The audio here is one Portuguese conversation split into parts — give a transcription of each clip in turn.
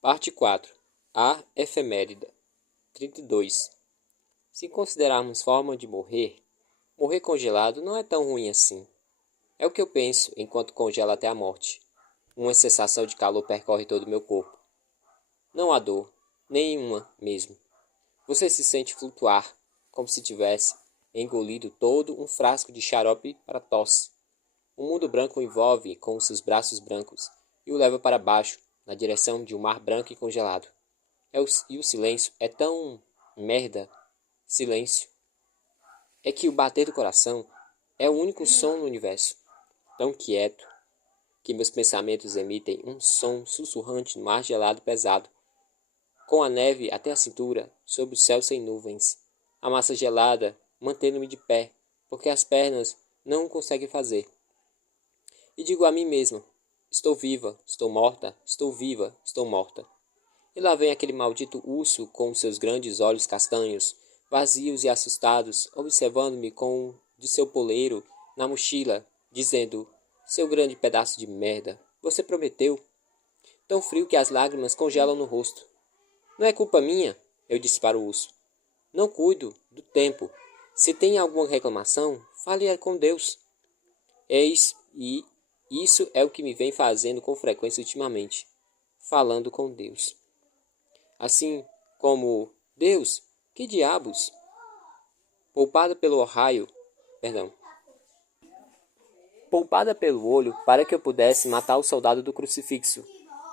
Parte 4. A efeméride. 32. Se considerarmos forma de morrer, morrer congelado não é tão ruim assim. É o que eu penso enquanto congelo até a morte. Uma sensação de calor percorre todo o meu corpo. Não há dor, nenhuma mesmo. Você se sente flutuar, como se tivesse engolido todo um frasco de xarope para tosse. O mundo branco o envolve com os seus braços brancos e o leva para baixo, na direção de um mar branco e congelado. E o silêncio é tão merda, silêncio. É que o bater do coração é o único som no universo, tão quieto, que meus pensamentos emitem um som sussurrante no ar gelado pesado, com a neve até a cintura, sob o céu sem nuvens. A massa gelada mantendo-me de pé, porque as pernas não o conseguem fazer. E digo a mim mesmo, estou viva, estou morta, estou viva, estou morta. E lá vem aquele maldito urso com os seus grandes olhos castanhos, vazios e assustados, observando-me com de seu poleiro na mochila, dizendo, seu grande pedaço de merda, você prometeu. Tão frio que as lágrimas congelam no rosto. Não é culpa minha, eu disse para o urso. Não cuido do tempo. Se tem alguma reclamação, fale com Deus. Eis e isso é o que me vem fazendo com frequência ultimamente, falando com Deus. Assim como, Deus, que diabos? Poupada pelo poupada pelo olho para que eu pudesse matar o soldado do crucifixo.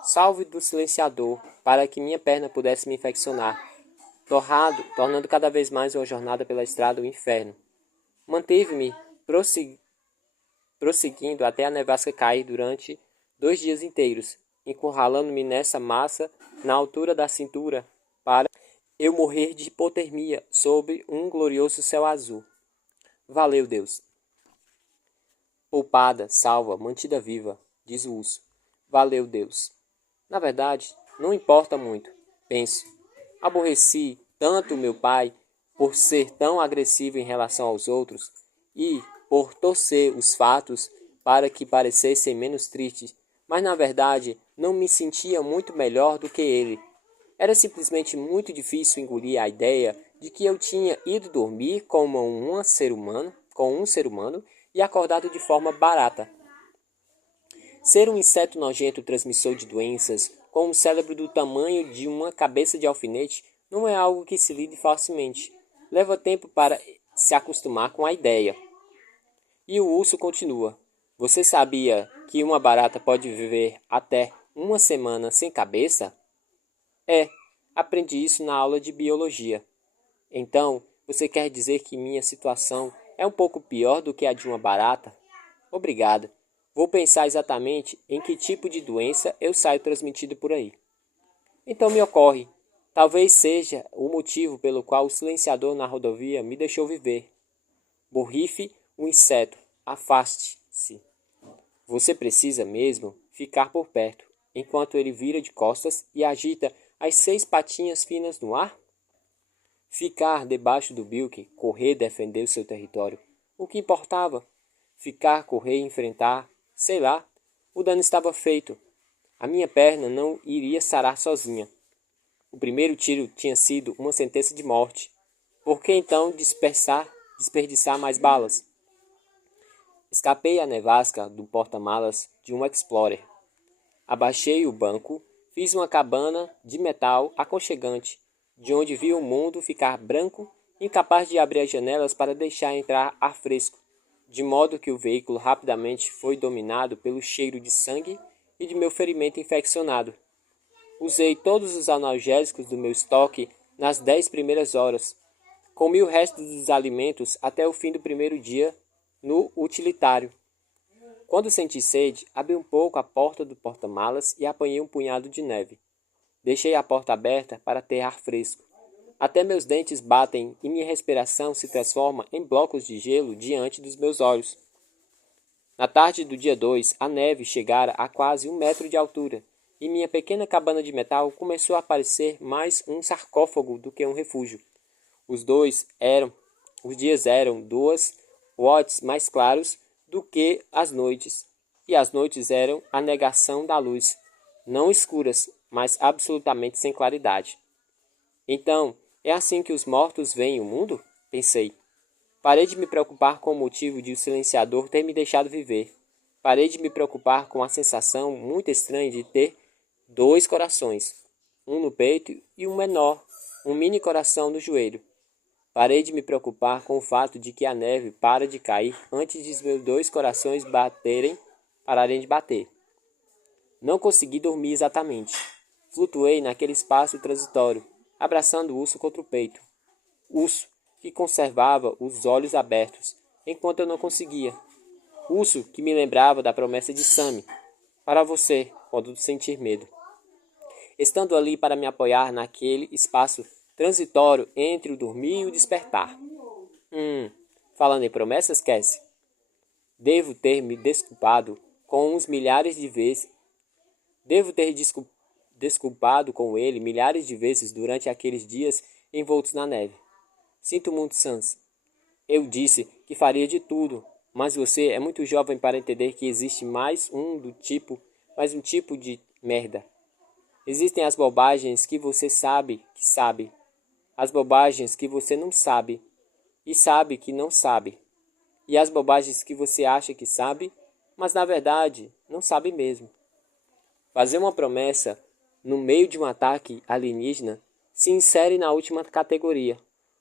Salve do silenciador para que minha perna pudesse me infeccionar, tornando cada vez mais uma jornada pela estrada do inferno. Manteve-me prosseguindo até a nevasca cair durante 2 dias inteiros, encurralando-me nessa massa na altura da cintura, para eu morrer de hipotermia sob um glorioso céu azul. Valeu, Deus. Poupada, salva, mantida viva, diz o urso. Valeu, Deus. Na verdade, não importa muito, penso. Aborreci tanto meu pai por ser tão agressivo em relação aos outros e por torcer os fatos para que parecessem menos tristes, mas na verdade não me sentia muito melhor do que ele. Era simplesmente muito difícil engolir a ideia de que eu tinha ido dormir com um ser humano e acordado de forma barata. Ser um inseto nojento transmissor de doenças, com um cérebro do tamanho de uma cabeça de alfinete, não é algo que se lide facilmente. Leva tempo para se acostumar com a ideia. E o urso continua. Você sabia que uma barata pode viver até 1 semana sem cabeça? Aprendi isso na aula de biologia. Então, você quer dizer que minha situação é um pouco pior do que a de uma barata? Obrigado. Vou pensar exatamente em que tipo de doença eu saio transmitido por aí. Então me ocorre, talvez seja o motivo pelo qual o silenciador na rodovia me deixou viver. Borrife o inseto, afaste-se. Você precisa mesmo ficar por perto, enquanto ele vira de costas e agita as 6 patinhas finas no ar? Ficar debaixo do bilque, correr defender o seu território. O que importava? Ficar, correr, enfrentar, sei lá. O dano estava feito. A minha perna não iria sarar sozinha. O primeiro tiro tinha sido uma sentença de morte. Por que então desperdiçar mais balas? Escapei à nevasca do porta-malas de um Explorer. Abaixei o banco, fiz uma cabana de metal aconchegante, de onde vi o mundo ficar branco, incapaz de abrir as janelas para deixar entrar ar fresco, de modo que o veículo rapidamente foi dominado pelo cheiro de sangue e de meu ferimento infeccionado. Usei todos os analgésicos do meu estoque nas 10 primeiras horas. Comi o resto dos alimentos até o fim do primeiro dia no utilitário. Quando senti sede, abri um pouco a porta do porta-malas e apanhei um punhado de neve. Deixei a porta aberta para ter ar fresco. Até meus dentes batem e minha respiração se transforma em blocos de gelo diante dos meus olhos. Na tarde do dia 2, a neve chegara a quase 1 metro de altura, e minha pequena cabana de metal começou a parecer mais um sarcófago do que um refúgio. Os dias eram 2 watts mais claros do que as noites, e as noites eram a negação da luz, não escuras, mas absolutamente sem claridade. Então, é assim que os mortos veem o mundo? Pensei. Parei de me preocupar com o motivo de o silenciador ter me deixado viver. Parei de me preocupar com a sensação muito estranha de ter dois corações, um no peito e um menor, um mini coração no joelho. Parei de me preocupar com o fato de que a neve para de cair antes de os meus dois corações pararem de bater. Não consegui dormir exatamente. Flutuei naquele espaço transitório, abraçando o urso contra o peito. Urso, que conservava os olhos abertos, enquanto eu não conseguia. Urso, que me lembrava da promessa de Sami, para você, quando sentir medo. Estando ali para me apoiar naquele espaço transitório entre o dormir e o despertar. Falando em promessas, Cassie, devo ter me desculpado com uns milhares de vezes. Devo ter desculpado com ele milhares de vezes durante aqueles dias envoltos na neve. Sinto muito, Sans. Eu disse que faria de tudo, mas você é muito jovem para entender que existe mais um tipo de merda. Existem as bobagens que você sabe que sabe, as bobagens que você não sabe e sabe que não sabe, e as bobagens que você acha que sabe, mas na verdade não sabe mesmo. Fazer uma promessa no meio de um ataque alienígena se insere na última categoria.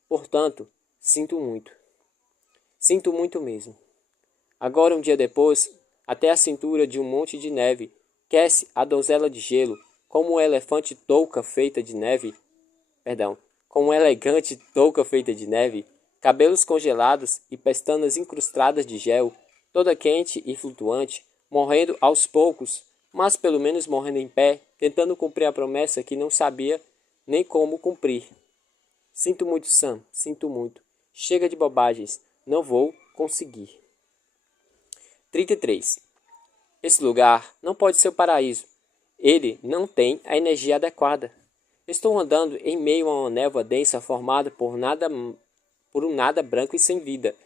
Portanto, sinto muito. Sinto muito mesmo. Agora, um dia depois, até a cintura de um monte de neve, Cassie, a donzela de gelo, como um elefante touca feita de neve, como uma elegante touca feita de neve, cabelos congelados e pestanas incrustadas de gel, toda quente e flutuante, morrendo aos poucos, mas pelo menos morrendo em pé, tentando cumprir a promessa que não sabia nem como cumprir. Sinto muito, Sam, sinto muito. Chega de bobagens, não vou conseguir. 33. Esse lugar não pode ser o paraíso. Ele não tem a energia adequada. Estou andando em meio a uma névoa densa formada por um nada branco e sem vida.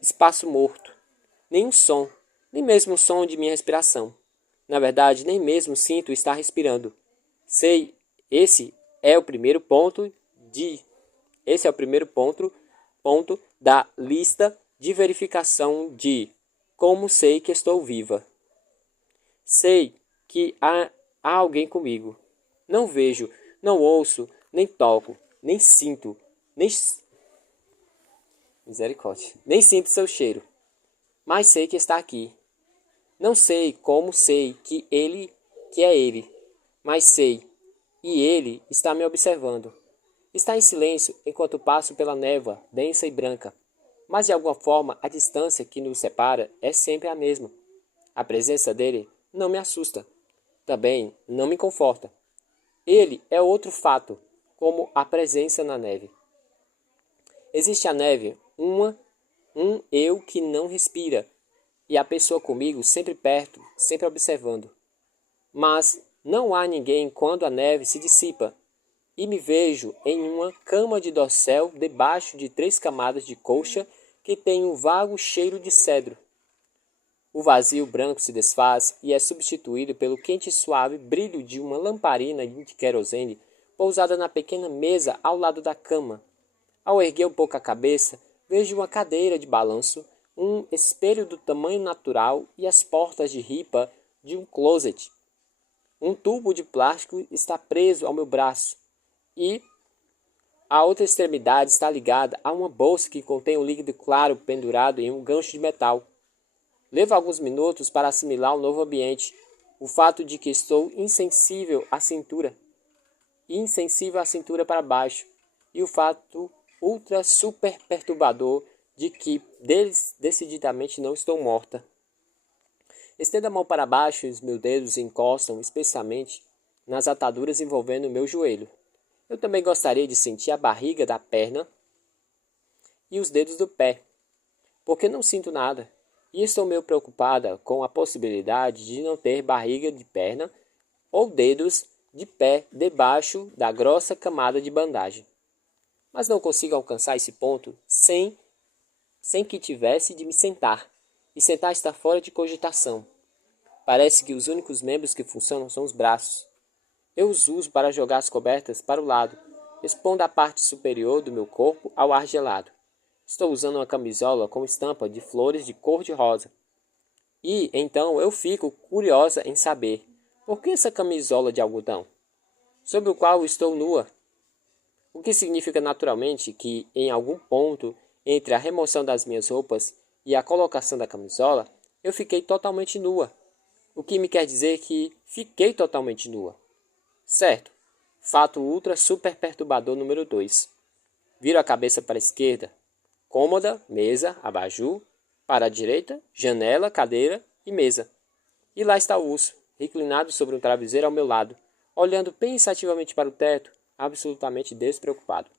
Espaço morto. Nenhum som, nem mesmo o som de minha respiração. Na verdade, nem mesmo sinto estar respirando. Sei, é o primeiro ponto esse é o primeiro ponto da lista de verificação de como sei que estou viva. Sei que há alguém comigo. Não vejo, não ouço, nem toco, nem sinto, misericórdia, nem sinto seu cheiro. Mas sei que está aqui. Não sei como sei que é ele, mas sei, e ele está me observando. Está em silêncio enquanto passo pela névoa densa e branca, mas de alguma forma a distância que nos separa é sempre a mesma. A presença dele não me assusta, também não me conforta. Ele é outro fato, como a presença na neve. Existe a neve, um eu que não respira, e a pessoa comigo sempre perto, sempre observando. Mas não há ninguém quando a neve se dissipa, e me vejo em uma cama de dossel debaixo de 3 camadas de colcha que tem um vago cheiro de cedro. O vazio branco se desfaz e é substituído pelo quente e suave brilho de uma lamparina de querosene pousada na pequena mesa ao lado da cama. Ao erguer um pouco a cabeça, vejo uma cadeira de balanço, um espelho do tamanho natural e as portas de ripa de um closet. Um tubo de plástico está preso ao meu braço e a outra extremidade está ligada a uma bolsa que contém um líquido claro pendurado em um gancho de metal. Levo alguns minutos para assimilar o novo ambiente, o fato de que estou insensível à cintura para baixo, e o fato ultra super perturbador de que decididamente não estou morta. Estendo a mão para baixo e os meus dedos encostam especialmente nas ataduras envolvendo o meu joelho. Eu também gostaria de sentir a barriga da perna e os dedos do pé, porque não sinto nada. E estou meio preocupada com a possibilidade de não ter barriga de perna ou dedos de pé debaixo da grossa camada de bandagem. Mas não consigo alcançar esse ponto sem que tivesse de me sentar. E sentar está fora de cogitação. Parece que os únicos membros que funcionam são os braços. Eu os uso para jogar as cobertas para o lado, expondo a parte superior do meu corpo ao ar gelado. Estou usando uma camisola com estampa de flores de cor-de-rosa. E então eu fico curiosa em saber por que essa camisola de algodão, sobre o qual estou nua, o que significa naturalmente que em algum ponto entre a remoção das minhas roupas e a colocação da camisola, eu fiquei totalmente nua. O que me quer dizer que fiquei totalmente nua. Certo. Fato ultra super perturbador número 2. Viro a cabeça para a esquerda. Cômoda, mesa, abajur. Para a direita, janela, cadeira e mesa. E lá está o urso, reclinado sobre um travesseiro ao meu lado, olhando pensativamente para o teto, absolutamente despreocupado.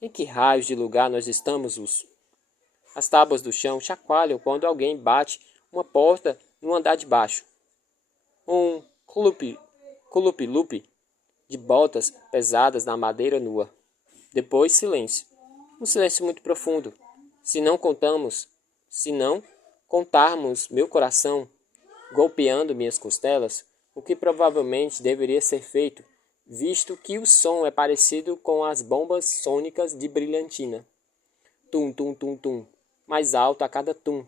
Em que raios de lugar nós estamos, urso? As tábuas do chão chacoalham quando alguém bate uma porta no andar de baixo. Um culupi-lupi de botas pesadas na madeira nua. Depois silêncio. Um silêncio muito profundo. Se não contarmos meu coração golpeando minhas costelas, o que provavelmente deveria ser feito, visto que o som é parecido com as bombas sônicas de brilhantina. Tum, tum, tum, tum. Mais alto a cada tum.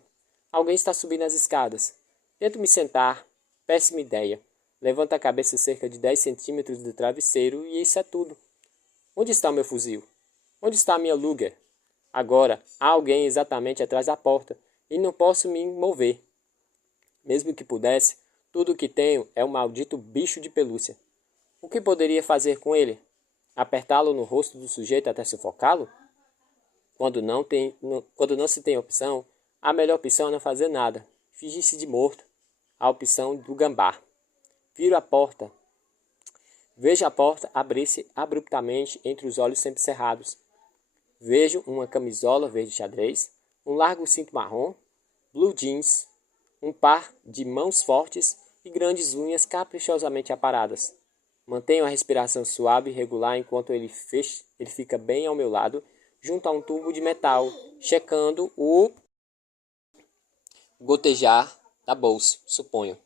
Alguém está subindo as escadas. Tento me sentar. Péssima ideia. Levanto a cabeça cerca de 10 centímetros do travesseiro e isso é tudo. Onde está o meu fuzil? Onde está a minha Luger? Agora, há alguém exatamente atrás da porta e não posso me mover. Mesmo que pudesse, tudo o que tenho é um maldito bicho de pelúcia. O que poderia fazer com ele? Apertá-lo no rosto do sujeito até sufocá-lo? Quando não se tem opção, a melhor opção é não fazer nada. Fingir-se de morto. A opção do gambá. Viro a porta. Vejo a porta abrir-se abruptamente entre os olhos sempre cerrados. Vejo uma camisola verde xadrez, um largo cinto marrom, blue jeans, um par de mãos fortes e grandes unhas caprichosamente aparadas. Mantenho a respiração suave e regular enquanto ele fica bem ao meu lado, junto a um tubo de metal, checando o gotejar da bolsa, suponho.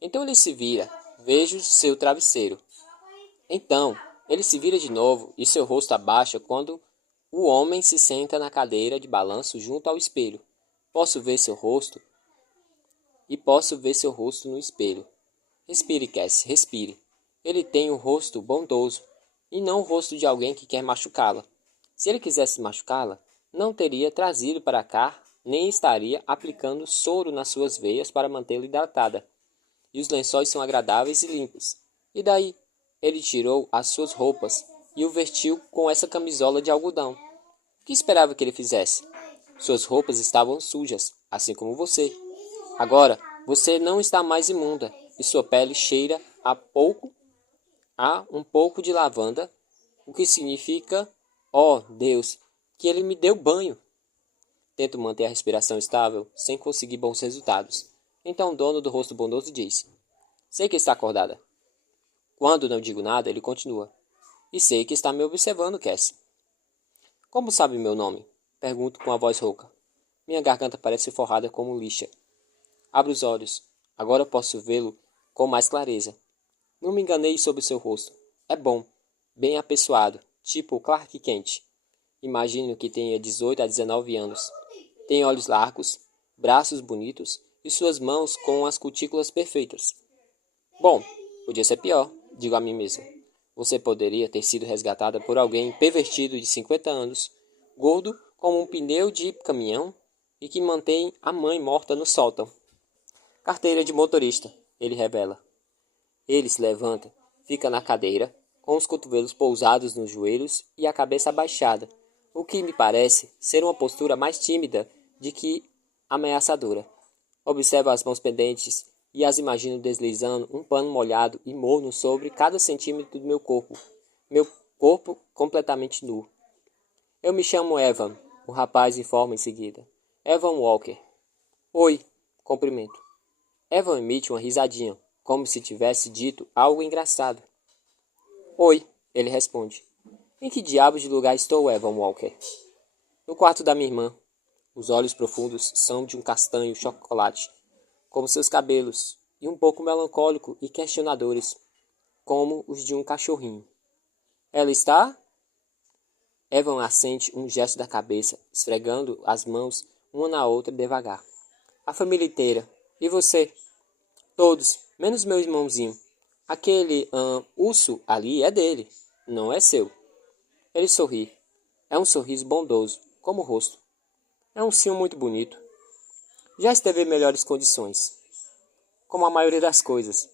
Então ele se vira. Vejo seu travesseiro. Então, ele se vira de novo e seu rosto abaixa quando o homem se senta na cadeira de balanço junto ao espelho. Posso ver seu rosto no espelho. Respire, Cassie, respire. Ele tem um rosto bondoso e não o rosto de alguém que quer machucá-la. Se ele quisesse machucá-la, não teria trazido para cá, nem estaria aplicando soro nas suas veias para mantê-la hidratada. E os lençóis são agradáveis e limpos. E daí? Ele tirou as suas roupas e o vestiu com essa camisola de algodão. O que esperava que ele fizesse? Suas roupas estavam sujas, assim como você. Agora, você não está mais imunda e sua pele cheira a um pouco de lavanda, o que significa, ó Deus, que ele me deu banho. Tento manter a respiração estável, sem conseguir bons resultados. Então o dono do rosto bondoso diz: sei que está acordada. Quando não digo nada, ele continua: e sei que está me observando, Cassie. Como sabe meu nome? Pergunto com a voz rouca. Minha garganta parece forrada como lixa. Abro os olhos. Agora posso vê-lo com mais clareza. Não me enganei sobre seu rosto. É bom, bem apessoado, tipo Clark Kent. Imagino que tenha 18 a 19 anos. Tem olhos largos, braços bonitos e suas mãos com as cutículas perfeitas. Bom, podia ser pior, digo a mim mesmo. Você poderia ter sido resgatada por alguém pervertido de 50 anos, gordo como um pneu de caminhão e que mantém a mãe morta no sótão. Carteira de motorista, ele revela. Ele se levanta, fica na cadeira, com os cotovelos pousados nos joelhos e a cabeça abaixada, o que me parece ser uma postura mais tímida de que ameaçadora. Observo as mãos pendentes e as imagino deslizando um pano molhado e morno sobre cada centímetro do meu corpo completamente nu. Eu me chamo Evan, o rapaz informa em seguida. Evan Walker. Oi, cumprimento. Evan emite uma risadinha, como se tivesse dito algo engraçado. Oi, ele responde. Em que diabos de lugar estou, Evan Walker? No quarto da minha irmã. Os olhos profundos são de um castanho chocolate, como seus cabelos, e um pouco melancólico e questionadores. como os de um cachorrinho. Ela está? Evan assente um gesto da cabeça, esfregando as mãos uma na outra devagar. A família inteira. E você? Todos, menos meu irmãozinho. Aquele urso ali é dele, não é seu. Ele sorri. É um sorriso bondoso, como o rosto. É um cio muito bonito. Já esteve em melhores condições. Como a maioria das coisas.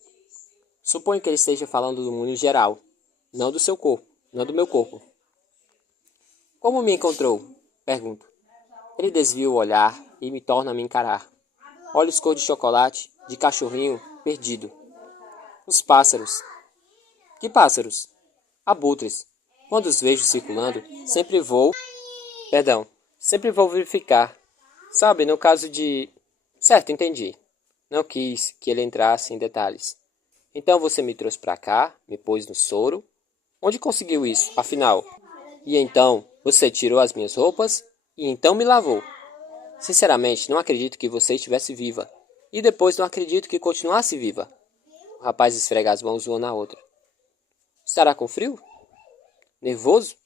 Suponho que ele esteja falando do mundo em geral, não do seu corpo, não do meu corpo. Como me encontrou? Pergunto. Ele desvia o olhar e me torna a me encarar. Olhos cor de chocolate, de cachorrinho perdido. Os pássaros. Que pássaros? Abutres. Quando os vejo circulando, sempre vou verificar. Sabe, no caso de... Certo, entendi. Não quis que ele entrasse em detalhes. Então você me trouxe para cá, me pôs no soro. Onde conseguiu isso, afinal? E então você tirou as minhas roupas e então me lavou. Sinceramente, não acredito que você estivesse viva. E depois não acredito que continuasse viva. O rapaz esfrega as mãos uma na outra. Estará com frio? Nervoso?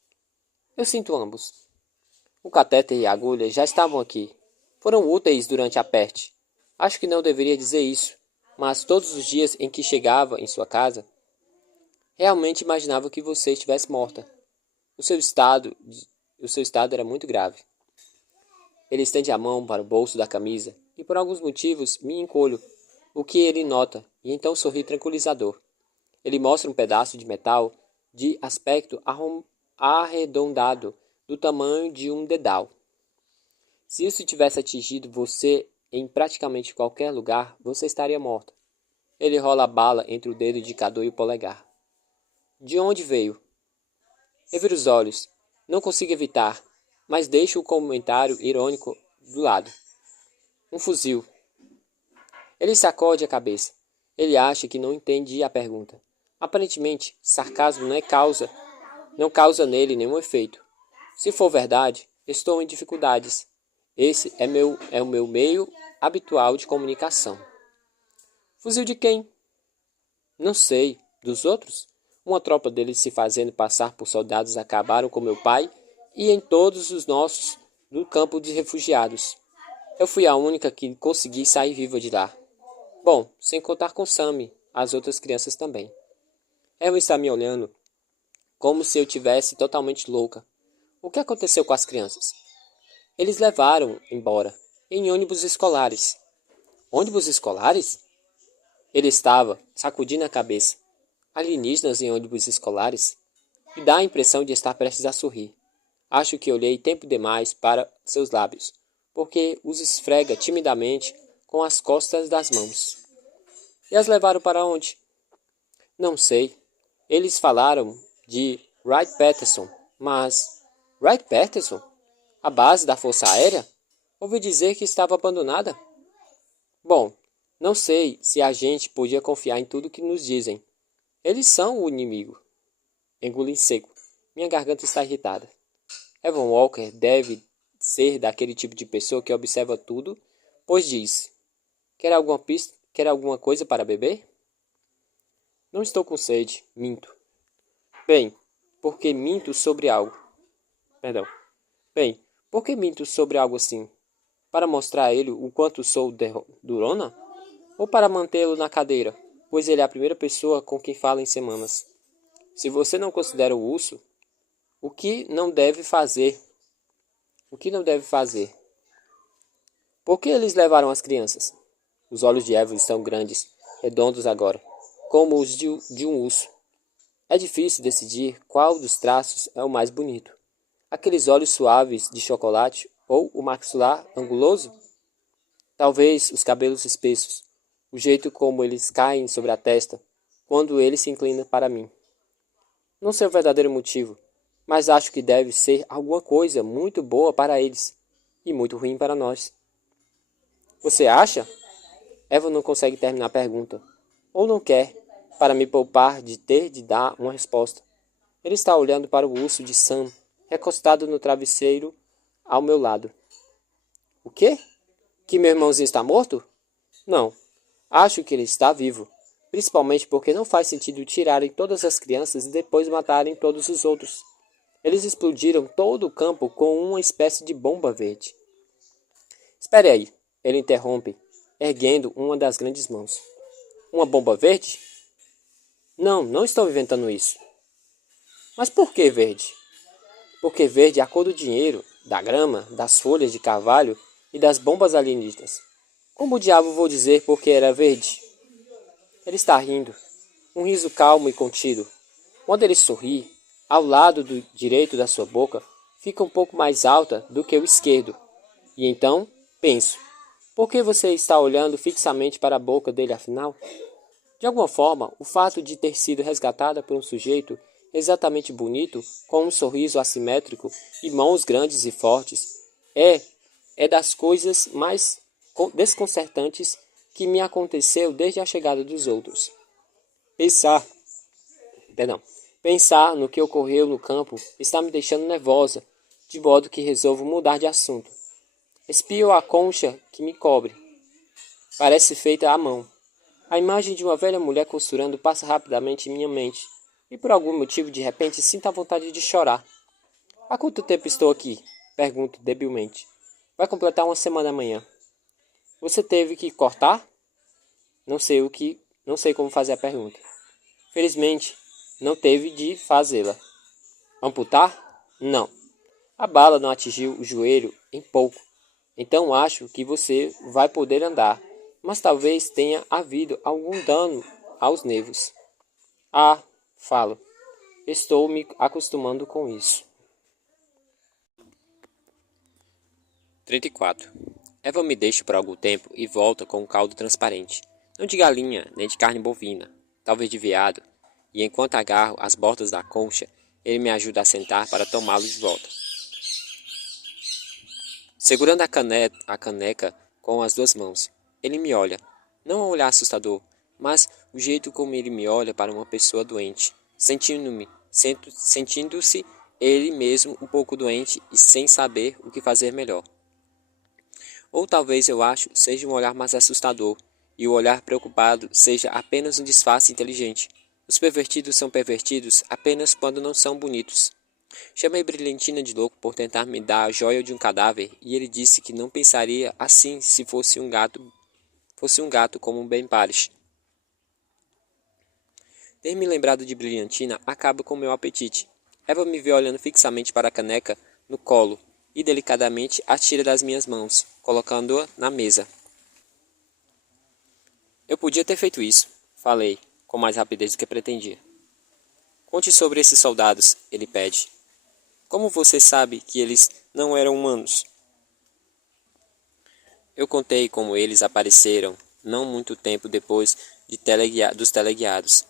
Eu sinto ambos. O catéter e a agulha já estavam aqui. Foram úteis durante a peste. Acho que não deveria dizer isso, mas todos os dias em que chegava em sua casa, realmente imaginava que você estivesse morta. O seu estado era muito grave. Ele estende a mão para o bolso da camisa e por alguns motivos me encolho, o que ele nota, e então sorri tranquilizador. Ele mostra um pedaço de metal de aspecto arredondado, do tamanho de um dedal. Se isso tivesse atingido você em praticamente qualquer lugar, você estaria morta. Ele rola a bala entre o dedo indicador e o polegar. De onde veio? Revira os olhos. Não consigo evitar, mas deixo o comentário irônico do lado. Um fuzil. Ele sacode a cabeça. Ele acha que não entendi a pergunta. Aparentemente, sarcasmo não causa nele nenhum efeito. Se for verdade, estou em dificuldades. Esse é o meu meio habitual de comunicação. Fuzil de quem? Não sei. Dos outros? Uma tropa deles se fazendo passar por soldados acabaram com meu pai e em todos os nossos no campo de refugiados. Eu fui a única que consegui sair viva de lá. Bom, sem contar com Sammy, as outras crianças também. Ela está me olhando como se eu tivesse totalmente louca. O que aconteceu com as crianças? Eles levaram embora, em ônibus escolares. Ônibus escolares? Ele estava sacudindo a cabeça. Alienígenas em ônibus escolares? E dá a impressão de estar prestes a sorrir. Acho que olhei tempo demais para seus lábios, porque os esfrega timidamente com as costas das mãos. E as levaram para onde? Não sei. Eles falaram de Wright-Patterson, mas... Wright-Patterson? A base da Força Aérea? Ouvi dizer que estava abandonada. Bom, não sei se a gente podia confiar em tudo que nos dizem. Eles são o inimigo. Engoli seco. Minha garganta está irritada. Evan Walker deve ser daquele tipo de pessoa que observa tudo, pois diz: Quer alguma pista? Quer alguma coisa para beber? Não estou com sede. Minto. Bem, porque minto sobre algo. Perdão. Bem, por que minto sobre algo assim? Para mostrar a ele o quanto sou durona? Ou para mantê-lo na cadeira, pois ele é a primeira pessoa com quem falo em semanas? Se você não considera o urso, o que não deve fazer? O que não deve fazer? Por que eles levaram as crianças? Os olhos de Evan estão grandes, redondos agora, como os de um urso. É difícil decidir qual dos traços é o mais bonito. Aqueles olhos suaves de chocolate ou o maxilar anguloso? Talvez os cabelos espessos, o jeito como eles caem sobre a testa quando ele se inclina para mim. Não sei o verdadeiro motivo, mas acho que deve ser alguma coisa muito boa para eles e muito ruim para nós. Você acha? Eva não consegue terminar a pergunta, ou não quer, para me poupar de ter de dar uma resposta. Ele está olhando para o urso de Sam, recostado no travesseiro ao meu lado. O quê? Que meu irmãozinho está morto? Não, acho que ele está vivo. Principalmente porque não faz sentido tirarem todas as crianças e depois matarem todos os outros. Eles explodiram todo o campo com uma espécie de bomba verde. Espere aí, ele interrompe, erguendo uma das grandes mãos. Uma bomba verde? Não, não estou inventando isso. Mas por que verde? Porque verde é a cor do dinheiro, da grama, das folhas de carvalho e das bombas alienígenas. Como o diabo vou dizer porque era verde? Ele está rindo, um riso calmo e contido. Quando ele sorri, ao lado do direito da sua boca fica um pouco mais alta do que o esquerdo. E então, penso, por que você está olhando fixamente para a boca dele afinal? De alguma forma, o fato de ter sido resgatada por um sujeito exatamente bonito, com um sorriso assimétrico e mãos grandes e fortes, é das coisas mais desconcertantes que me aconteceu desde a chegada dos outros. Pensar, perdão, pensar no que ocorreu no campo está me deixando nervosa, de modo que resolvo mudar de assunto. Espio a concha que me cobre. Parece feita à mão. A imagem de uma velha mulher costurando passa rapidamente em minha mente, e por algum motivo de repente sinto a vontade de chorar. Há quanto tempo estou aqui? Pergunto debilmente. Vai completar uma semana amanhã. Você teve que cortar? Não sei como fazer a pergunta. Felizmente, não teve de fazê-la. Amputar? Não. A bala não atingiu o joelho em pouco. Então acho que você vai poder andar, mas talvez tenha havido algum dano aos nervos. Ah, falo. Estou me acostumando com isso. 34. Eva me deixa por algum tempo e volta com um caldo transparente. Não de galinha, nem de carne bovina, talvez de veado. E enquanto agarro as bordas da concha, ele me ajuda a sentar para tomá-lo de volta. Segurando a caneca com as duas mãos, ele me olha. Não um olhar assustador, mas o jeito como ele me olha para uma pessoa doente, sentindo-se ele mesmo um pouco doente e sem saber o que fazer melhor. Ou talvez eu acho seja um olhar mais assustador, e o olhar preocupado seja apenas um disfarce inteligente. Os pervertidos são pervertidos apenas quando não são bonitos. Chamei Brilhantina de louco por tentar me dar a joia de um cadáver, e ele disse que não pensaria assim se fosse um gato como um Ben Parish. Ter me lembrado de Brilhantina acaba com meu apetite. Eva me vê olhando fixamente para a caneca no colo e delicadamente a tira das minhas mãos, colocando-a na mesa. Eu podia ter feito isso, falei, com mais rapidez do que pretendia. Conte sobre esses soldados, ele pede. Como você sabe que eles não eram humanos? Eu contei como eles apareceram, não muito tempo depois dos teleguiados.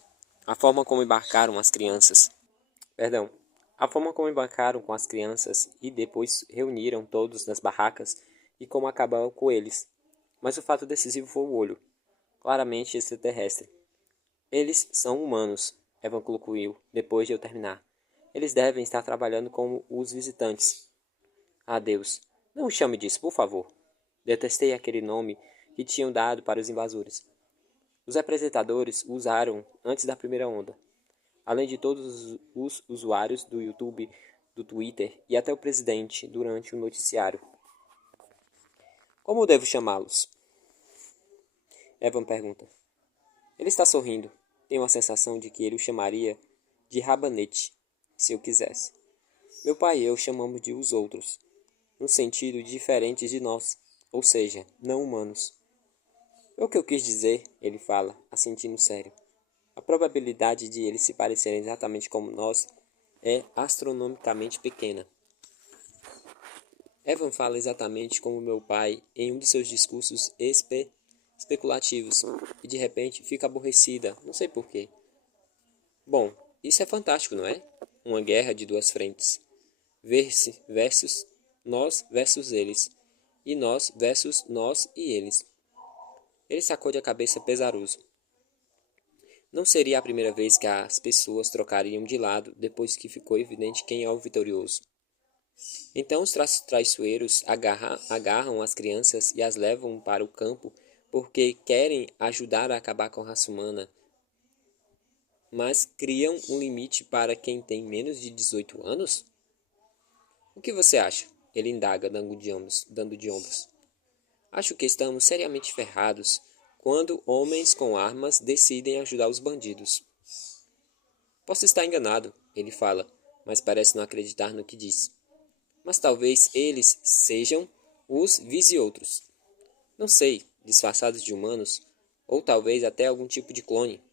A forma como embarcaram as crianças. Perdão. A forma como embarcaram com as crianças e depois reuniram todos nas barracas e como acabaram com eles. Mas o fato decisivo foi o olho, claramente extraterrestre. Eles são humanos, Evan concluiu, depois de eu terminar. Eles devem estar trabalhando como os visitantes. Ah, Deus, não o chame disso, por favor. Detestei aquele nome que tinham dado para os invasores. Os apresentadores usaram antes da primeira onda, além de todos os usuários do YouTube, do Twitter e até o presidente durante o noticiário. Como devo chamá-los? Evan pergunta. Ele está sorrindo. Tenho a sensação de que ele o chamaria de rabanete, se eu quisesse. Meu pai e eu chamamos de os outros, no sentido de diferentes de nós, ou seja, não humanos. É o que eu quis dizer, ele fala, assentindo sério. A probabilidade de eles se parecerem exatamente como nós é astronomicamente pequena. Evan fala exatamente como meu pai em um de seus discursos especulativos e de repente fica aborrecida, não sei porquê. Bom, isso é fantástico, não é? Uma guerra de duas frentes. Versus nós versus eles. E nós versus nós e eles. Ele sacode a cabeça pesaroso. Não seria a primeira vez que as pessoas trocariam de lado depois que ficou evidente quem é o vitorioso. Então os traiçoeiros agarram as crianças e as levam para o campo porque querem ajudar a acabar com a raça humana, mas criam um limite para quem tem menos de 18 anos? O que você acha? Ele indaga, dando de ombros. Acho que estamos seriamente ferrados quando homens com armas decidem ajudar os bandidos. Posso estar enganado, ele fala, mas parece não acreditar no que diz. Mas talvez eles sejam os visioutros. Não sei, disfarçados de humanos, ou talvez até algum tipo de clone.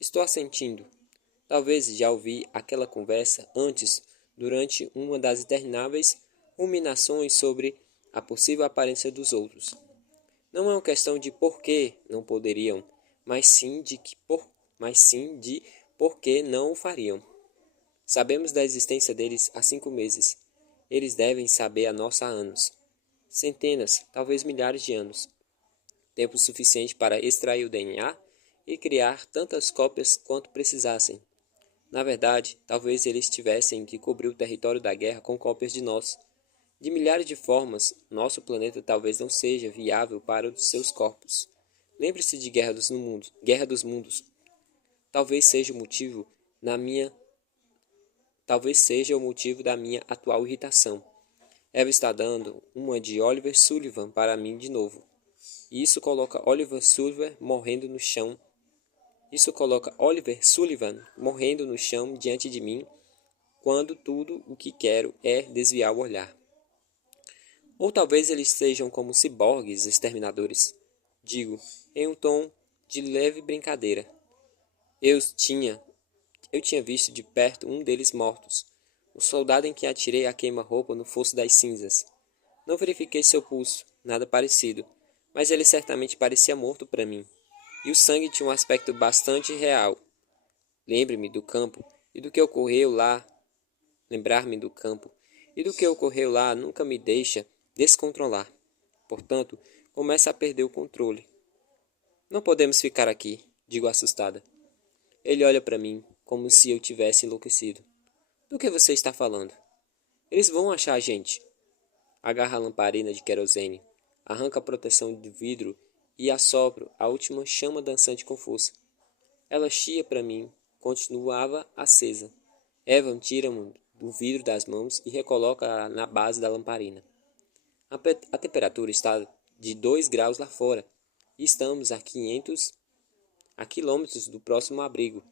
Estou assentindo. Talvez já ouvi aquela conversa antes, durante uma das intermináveis ruminações sobre a possível aparência dos outros. Não é uma questão de por que não poderiam, mas sim de por que não o fariam. Sabemos da existência deles há 5 meses. Eles devem saber a nossa há anos. Centenas, talvez milhares de anos. Tempo suficiente para extrair o DNA e criar tantas cópias quanto precisassem. Na verdade, talvez eles tivessem que cobrir o território da guerra com cópias de nós. De milhares de formas, nosso planeta talvez não seja viável para os seus corpos. Lembre-se de Guerra dos Mundos. Talvez seja o motivo na minha Talvez seja o motivo da minha atual irritação. Eva está dando uma de Oliver Sullivan para mim de novo. E isso coloca Oliver Sullivan morrendo no chão. Isso coloca Oliver Sullivan morrendo no chão diante de mim, quando tudo o que quero é desviar o olhar. Ou talvez eles sejam como ciborgues exterminadores. Digo, em um tom de leve brincadeira. Eu tinha Eu tinha visto de perto um deles mortos, o soldado em que atirei a queima-roupa no fosso das cinzas. Não verifiquei seu pulso, nada parecido, mas ele certamente parecia morto para mim. E o sangue tinha um aspecto bastante real. Lembre-me do campo e do que ocorreu lá. Lembrar-me do campo e do que ocorreu lá nunca me deixa descontrolar. Portanto, começa a perder o controle. Não podemos ficar aqui, digo assustada. Ele olha para mim, como se eu tivesse enlouquecido. Do que você está falando? Eles vão achar a gente. Agarra a lamparina de querosene, arranca a proteção de vidro e assopro a última chama dançante com força. Ela chia para mim, continuava acesa. Evan tira-me do vidro das mãos e recoloca-a na base da lamparina. A temperatura está de 2 graus lá fora e estamos a quilômetros do próximo abrigo.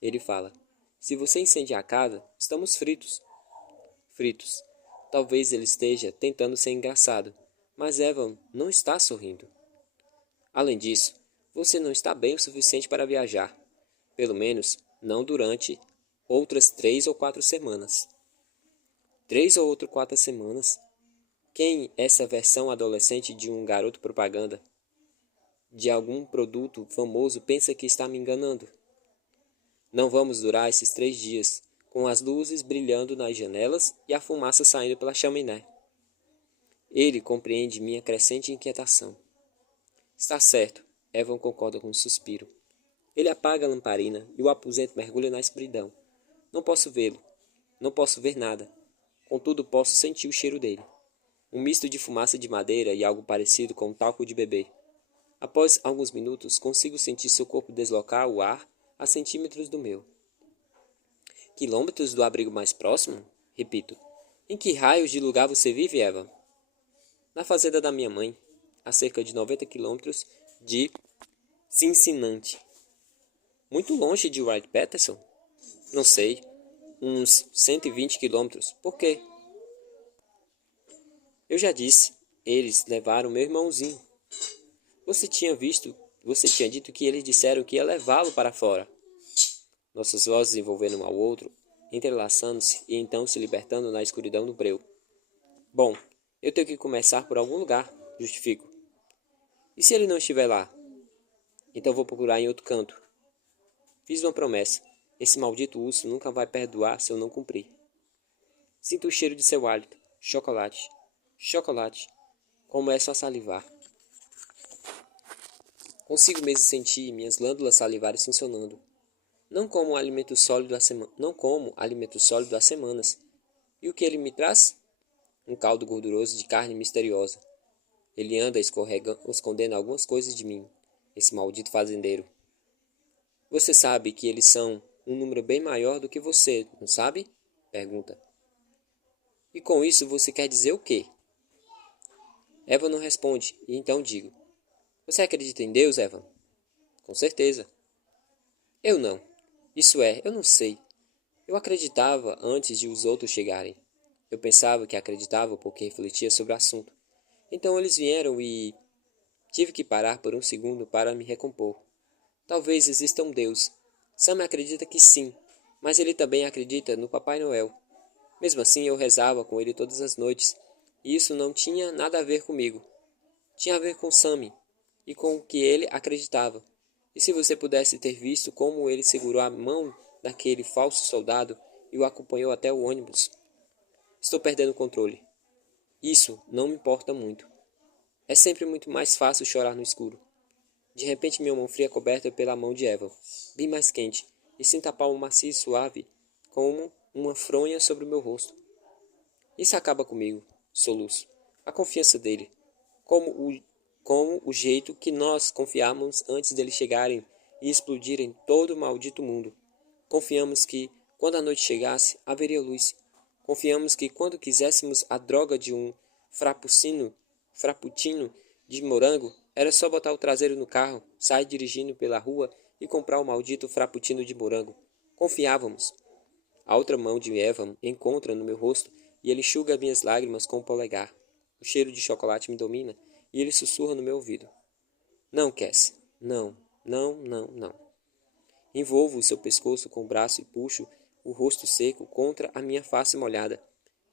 Ele fala, se você incendiar a casa, estamos fritos. Fritos. Talvez ele esteja tentando ser engraçado, mas Evan não está sorrindo. Além disso, você não está bem o suficiente para viajar. Pelo menos, não durante outras 3 ou 4 semanas. 3 ou 4 semanas? Quem essa versão adolescente de um garoto propaganda de algum produto famoso pensa que está me enganando? Não vamos durar esses 3 dias, com as luzes brilhando nas janelas e a fumaça saindo pela chaminé. Ele compreende minha crescente inquietação. Está certo, Evan concorda com um suspiro. Ele apaga a lamparina e o aposento mergulha na escuridão. Não posso vê-lo. Não posso ver nada. Contudo, posso sentir o cheiro dele. Um misto de fumaça de madeira e algo parecido com talco de bebê. Após alguns minutos, consigo sentir seu corpo deslocar o ar a centímetros do meu. Quilômetros do abrigo mais próximo? Repito. Em que raios de lugar você vive, Eva? Na fazenda da minha mãe, a cerca de 90 quilômetros de Cincinnati. Muito longe de Wright Patterson? Não sei. Uns 120 quilômetros. Por quê? Eu já disse. Eles levaram meu irmãozinho. Você tinha dito que eles disseram que ia levá-lo para fora. Nossas vozes envolvendo um ao outro, entrelaçando-se e então se libertando na escuridão do breu. Bom, eu tenho que começar por algum lugar, justifico. E se ele não estiver lá? Então vou procurar em outro canto. Fiz uma promessa. Esse maldito urso nunca vai perdoar se eu não cumprir. Sinto o cheiro de seu hálito. Chocolate. Chocolate. Começo a salivar. Consigo mesmo sentir minhas glândulas salivares funcionando. Não como alimento sólido há semanas. E o que ele me traz? Um caldo gorduroso de carne misteriosa. Ele anda escondendo algumas coisas de mim, esse maldito fazendeiro. Você sabe que eles são um número bem maior do que você, não sabe? Pergunta. E com isso você quer dizer o quê? Eva não responde, e então digo. Você acredita em Deus, Eva? Com certeza. Eu não. Isso é, eu não sei. Eu acreditava antes de os outros chegarem. Eu pensava que acreditava porque refletia sobre o assunto. Então eles vieram e tive que parar por um segundo para me recompor. Talvez exista um Deus. Sam acredita que sim, mas ele também acredita no Papai Noel. Mesmo assim, eu rezava com ele todas as noites, e isso não tinha nada a ver comigo. Tinha a ver com Sammy e com o que ele acreditava. E se você pudesse ter visto como ele segurou a mão daquele falso soldado e o acompanhou até o ônibus. Estou perdendo o controle. Isso não me importa muito. É sempre muito mais fácil chorar no escuro. De repente minha mão fria é coberta pela mão de Eva, bem mais quente, e sinto a palma macia e suave, como uma fronha sobre o meu rosto. Isso acaba comigo, soluço. A confiança dele, como o jeito que nós confiamos antes deles chegarem e explodirem todo o maldito mundo. Confiamos que, quando a noite chegasse, haveria luz. Confiamos que, quando quiséssemos a droga de um frappuccino de morango, era só botar o traseiro no carro, sair dirigindo pela rua e comprar o maldito frappuccino de morango. Confiávamos. A outra mão de Eva encontra no meu rosto e ele enxuga minhas lágrimas com o polegar. O cheiro de chocolate me domina e ele sussurra no meu ouvido. Não, Cass. Não, não, não, não. Envolvo o seu pescoço com o braço e puxo o rosto seco contra a minha face molhada.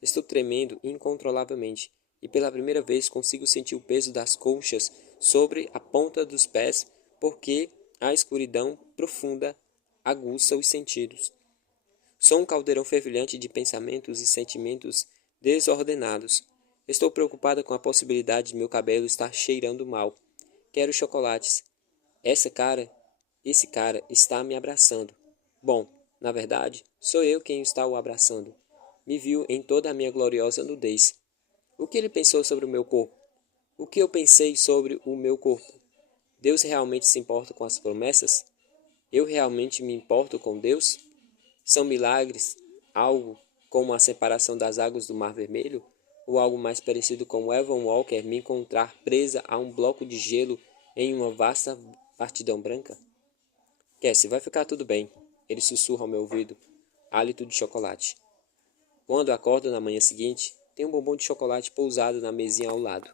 Estou tremendo incontrolavelmente e pela primeira vez consigo sentir o peso das conchas sobre a ponta dos pés porque a escuridão profunda aguça os sentidos. Sou um caldeirão fervilhante de pensamentos e sentimentos desordenados. Estou preocupada com a possibilidade de meu cabelo estar cheirando mal. Quero chocolates. Esse cara está me abraçando. Bom, na verdade, sou eu quem está o abraçando. Me viu em toda a minha gloriosa nudez. O que ele pensou sobre o meu corpo? O que eu pensei sobre o meu corpo? Deus realmente se importa com as promessas? Eu realmente me importo com Deus? São milagres algo como a separação das águas do Mar Vermelho? Ou algo mais parecido com Evan Walker me encontrar presa a um bloco de gelo em uma vasta vastidão branca? Cassie, vai ficar tudo bem. Ele sussurra ao meu ouvido, hálito de chocolate. Quando acordo na manhã seguinte, tem um bombom de chocolate pousado na mesinha ao lado.